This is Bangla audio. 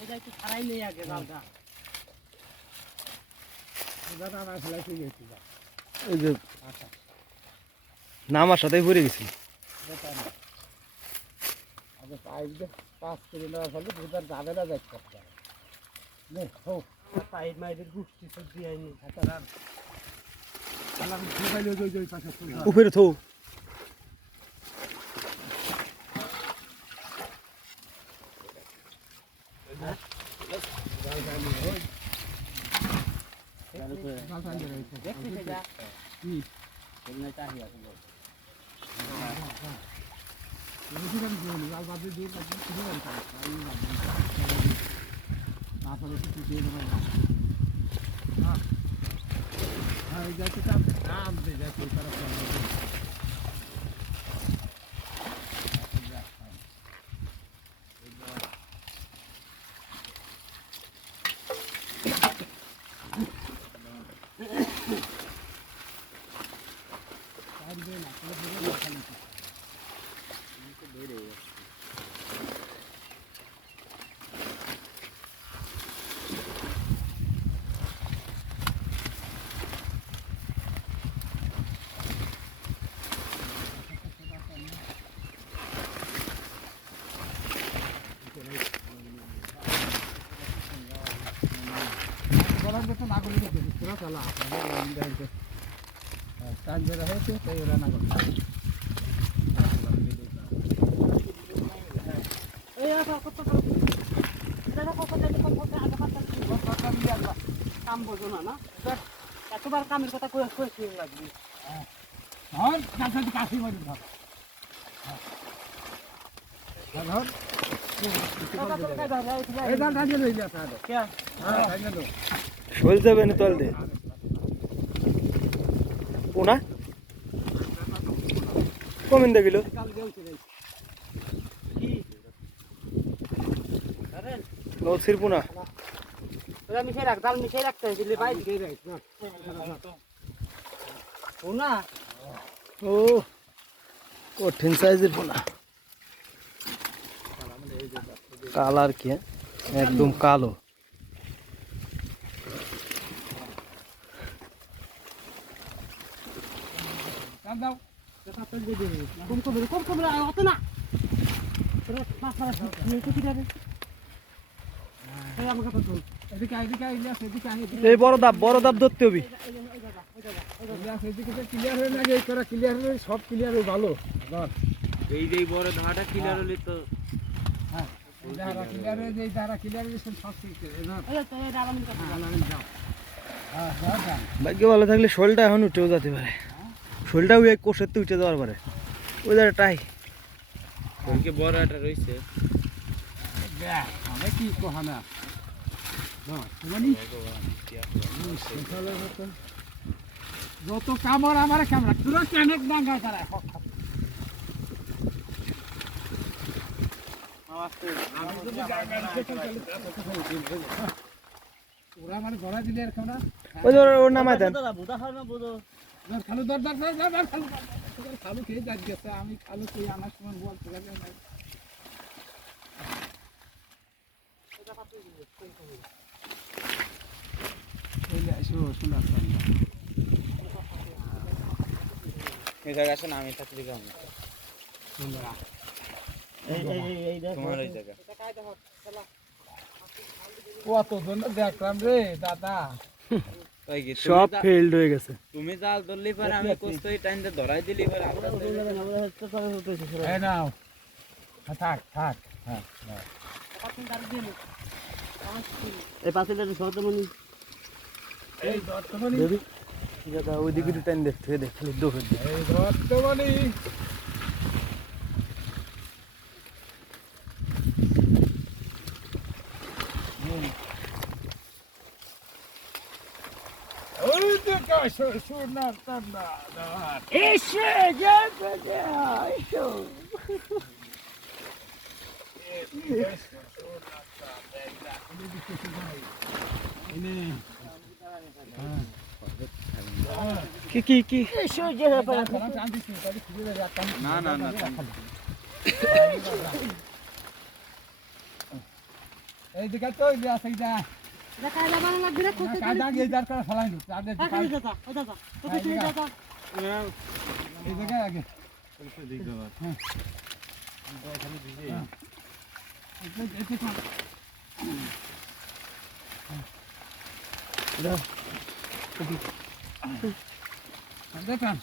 এটা একটু ছাড়াই নেই আগে জালটা দাদা আমার ফেলাইতে গেছি এই যে নামার সাথেই পড়ে গেছি আগে পাইপ দিয়ে পাস করে নেওয়া ফলে দুধার যাবে না যাচ্ছে পাইপ মাইপের গুষ্টি সবজি আইনি উপরে থো কাম বোঝো না না এতবার কামের কথা কয়ে লাগবে কাশি মারি ধর শোল যাবে না তল দে পোনা কমিন দে গেল নলসির পোনা মিশাই রাখ জাল মিশাই রাখতে দিলে ভাই পোনা ও কঠিন সাইজের পোনা কালার কি একদম কালো এই বড় দাব ধরতে হবে সব ক্লিয়ার ভালো এই যে বড় ধাটা ক্লিয়ার হলে তো ভাগ্য ভালো থাকলে শোলটা এখন উঠেও যেতে পারে শোলটা ওই কোষের তো উঠে যাওয়ার পারে ওই জায়গাটাই বড় একটা রয়েছে কি কহানা যত কামড় আমার ক্যামেরা পুরো ক্যানেক ডাঙ্গা তারা ওরা মানে গড়া দিলে আর ক্যামেরা ওর নামায় দেন খালু দর খালু খেয়ে যাক গেছে আমি খালু খেয়ে আমার সময় বলতে গেলে আমি থাকলে কেমন তোমার ওই জায়গা কতজন দেখলাম রে দাদা সব ফেলড হয়ে গেছে তুমি জাল ধরলি পরে আমি কষ্টই টাইমটা ধরাই দিলি পরে নাও থাক থাক হ্যাঁ এই পাশেটা শর্তমণি এই দত্তমণি দাদা ওইদিকে টাইম দেখতে দেখলে দোকান এই দত্তমণি ওই তো কাশো সোনা তান্না এসে গেছে এসো কি না না না এই দিকে তো ইয়ে আছে এটা কায়দা গিয়ে যার করে ফলাই দিচ্ছে আর এই জায়গায় আগে হ্যাঁ এতে কোন দেখেন